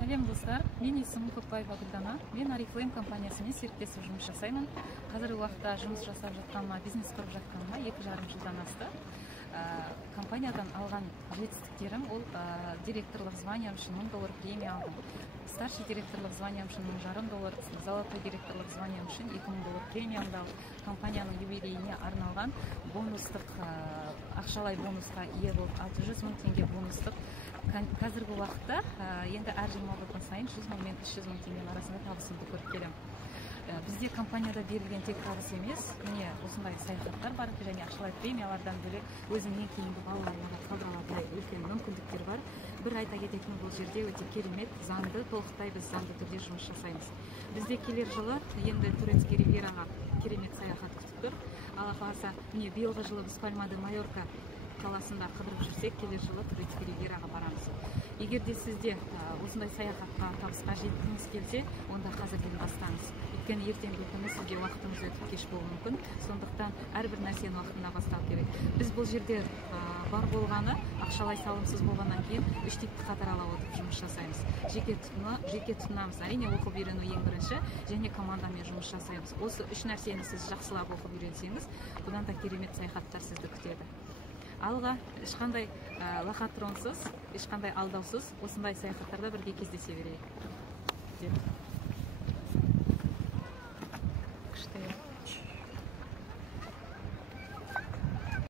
Сәлем достар, мен есімім Көпбаева Гүлдана. Мен Арифлейм компаниясымен серіктесіп жұмыс жасаймын. Қазіргі уақытта жұмыс жасап жатқаныма, бизнес құрып жатқаныма 2,5 жылдан асты. Компаниядан алған жетістіктерім ол директорлық званием үшін $1000 премия алдым. Старший директорлық званием үшін $1,500, золотой директорлық званием үшін $2000 премия алдым. Компанияның юбилейіне арналған бонустық ақшалай бонусқа ие болып 600 мың теңге бонустық. Қазіргі уақытта енді әр 20 күн сайын 100 мың мен 300 мың теңгенің арасында табысымды көріп келем. Бізде компанияда берілген тек табыс емес, міне осындай саяхаттар бар және ақшалай премиялардан бөлек өзінің ең кейінгі балаларына қалдырылатын үлкен мүмкіндіктер бар. Бір айта кететін бұл жерде өте керемет, заңды, толықтай біз заңды түрде жұмыс жасаймыз. Бізде келер жылы енді Турецкий ривьераға керемет саяхат күтіп тұр. Алла қаласа, міне биылғы жылы біз Пальма де Майорка қаласында қыдырып жүрсек, келер жылы Турецкий ривьераға барамыз. Егер де сізде осындай саяхатқа, табысқа жеткіңіз келсе, онда қазірден бастаңыз. Өйткені ертеңгі күні сізге уақытыңыз өтіп кеш болуы мүмкін. Сондықтан әрбір нәрсені уақытында бастау керек. Біз бұл жерде бар болғаны, ақшалай салымсыз болғаннан кейін 3 типті қатар ала отырып жұмыс жасаймыз. Жеке тұтынамыз. Әрине оқып үйрену ең бірінші, және командамен жұмыс жасаймыз. Осы 3 нәрсені сіз жақсылап оқып үйренсеңіз, бұдан да керемет саяхаттар сізді күтеді. Алға ешқандай лохотронсыз, ешқандай алдаусыз осындай саяхаттарда бірге кездесе берейік.